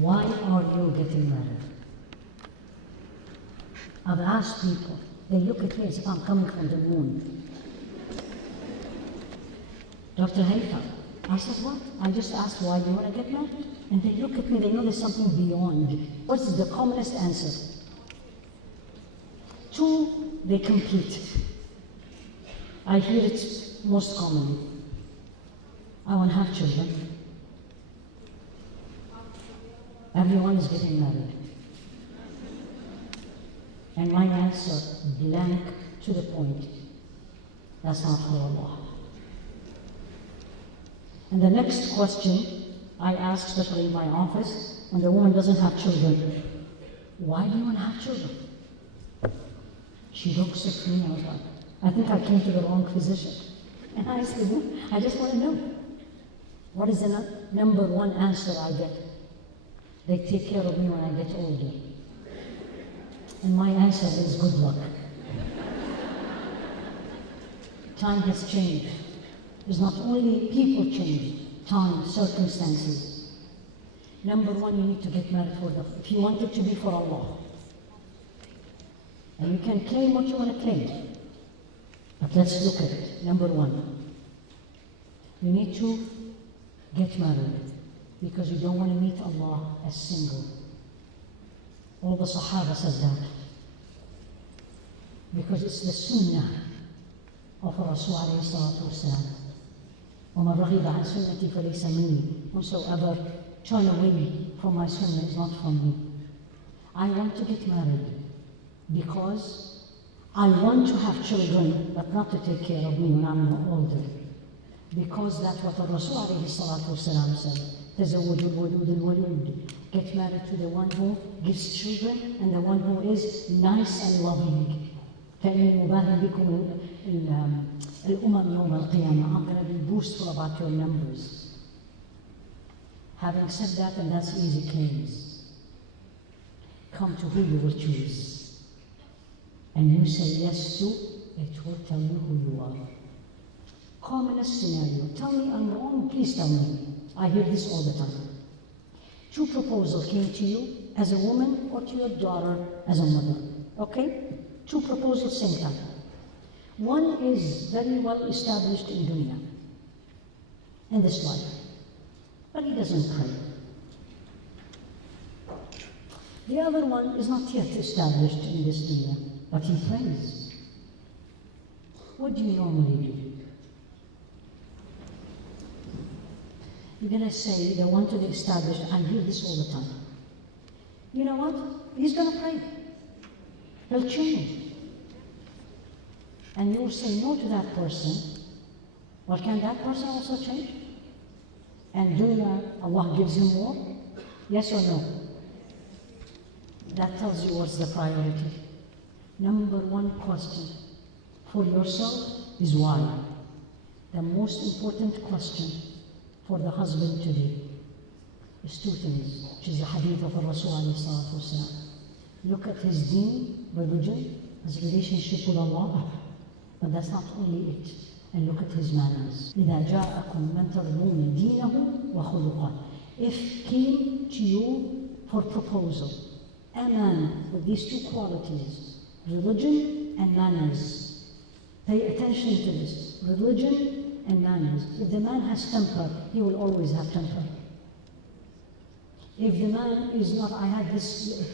Why are you getting married? I've asked people, they look at me as if I'm coming from the moon. Dr. Haifaa, I said, what? I just asked why you want to get married. And they look at me, they know there's something beyond. What's the commonest answer? 2, they compete. I hear it most commonly. I want to have children. Everyone is getting married. And my answer, blank to the point, that's not for Allah. And the next question I ask, especially in my office, when the woman doesn't have children, why do you want to have children? She looks at me and I was like, I think I came to the wrong physician. And I said, I just want to know. What is the number one answer I get? They take care of me when I get older. And my answer is good luck. Time has changed. It's not only people change, time, circumstances. Number one, you need to get married if you want it to be for Allah. And you can claim what you want to claim. But let's look at it. Number one, you need to get married because you don't want to meet Allah as single. All the Sahaba said that. Because it's the sunnah of Rasul alayhi salatu wasalam. وَمَنْ رَغِبَ عَنْ سُنَّتِي فَلَيْسَ مِنِّي. Whosoever turn away from my sunnah is not from me. I want to get married because I want to have children, but not to take care of me when I'm older. Because that's what the Rasul alayhi salatu wasalam said. تَزَوَّجُ الْوَلُودِ الْوَلُودِ. Get married to the one who gives children and the one who is nice and loving. فَإِنِّي مُبَاهٍ بِكُمُ الْأُمَمِ يَوْمَ الْقِيَامَةِ. I'm going to be boastful about your numbers. Having said that, and that's easy claims, come to who you will choose. And you say yes to, it will tell you who you are. Commonest scenario. Tell me I'm wrong, please tell me. I hear this all the time. 2 proposals came to you as a woman or to your daughter as a mother. Okay? 2 proposals same time. One is very well established in dunya, in this life, but he doesn't pray. The other one is not yet established in this dunya, but he prays. What do you normally do? You're going to say, the one to the established, I hear this all the time. You know what? He's going to pray. He'll change. And you will say no to that person. Well, can that person also change? And dunya, Allah gives you more? Yes or no? That tells you what's the priority. Number one question for yourself is why. The most important question for the husband today is 2 things, which is the hadith of Rasul alayhi salatu wasalam. Look at his deen, religion, his relationship with Allah, but that's not only it. And look at his manners. إِذَا جَاءَكُمْ مَنْ تَرْضَوْنَ دِينَهُ وَخُلُقَهُ. If came to you for proposal, a man with these 2 qualities, religion and manners. Pay attention to this, religion and manners. If the man has temper, he will always have temper. If the man is not, I had this,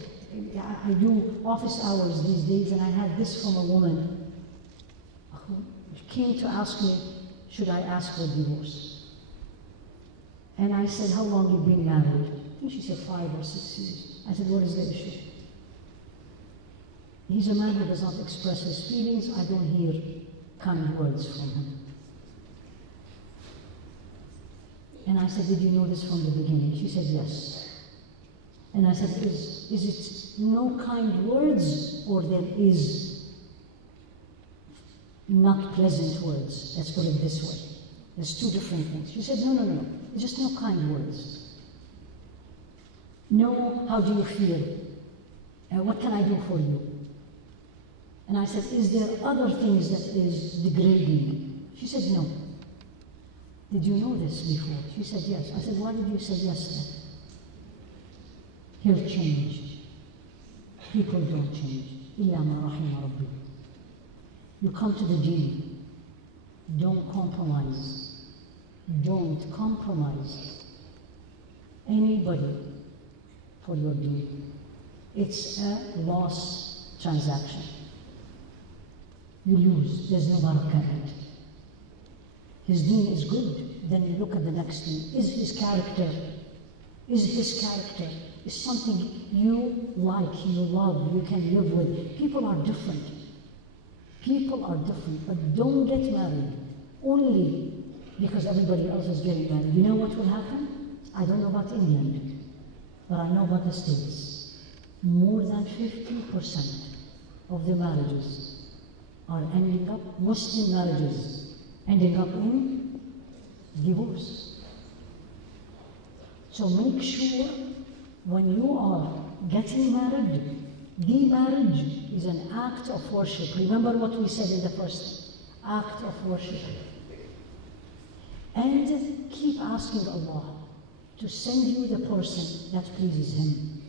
I do office hours these days, and I had this from a woman who came to ask me, should I ask for divorce? And I said, how long have you been married? And she said 5 or 6 years. I said, what is the issue? He's a man who does not express his feelings. I don't hear kind words from him. And I said, did you know this from the beginning? She said, yes. And I said, is it no kind words, or there is not pleasant words? Let's put it this way. There's 2 different things. She said, no. It's just no kind words. No, how do you feel? What can I do for you? And I said, is there other things that is degrading? She said, no. Did you know this before? She said, yes. I said, why did you say yes then? He'll change. People don't change. إِلَّا مَا رَحِمَ رَبِّي. You come to the deen. Don't compromise. Don't compromise anybody for your deen. It's a loss transaction. You lose. There's no barakah in it. His deen is good. Then you look at the next thing. Is his character is something you like, you love, you can live with. People are different. But don't get married only because everybody else is getting married. You know what will happen? I don't know about England, but I know about the States. More than 50% of the marriages are ending up, Muslim marriages, ending up in divorce. So make sure when you are getting married, the marriage is an act of worship. Remember what we said in the first act of worship. And keep asking Allah to send you the person that pleases Him.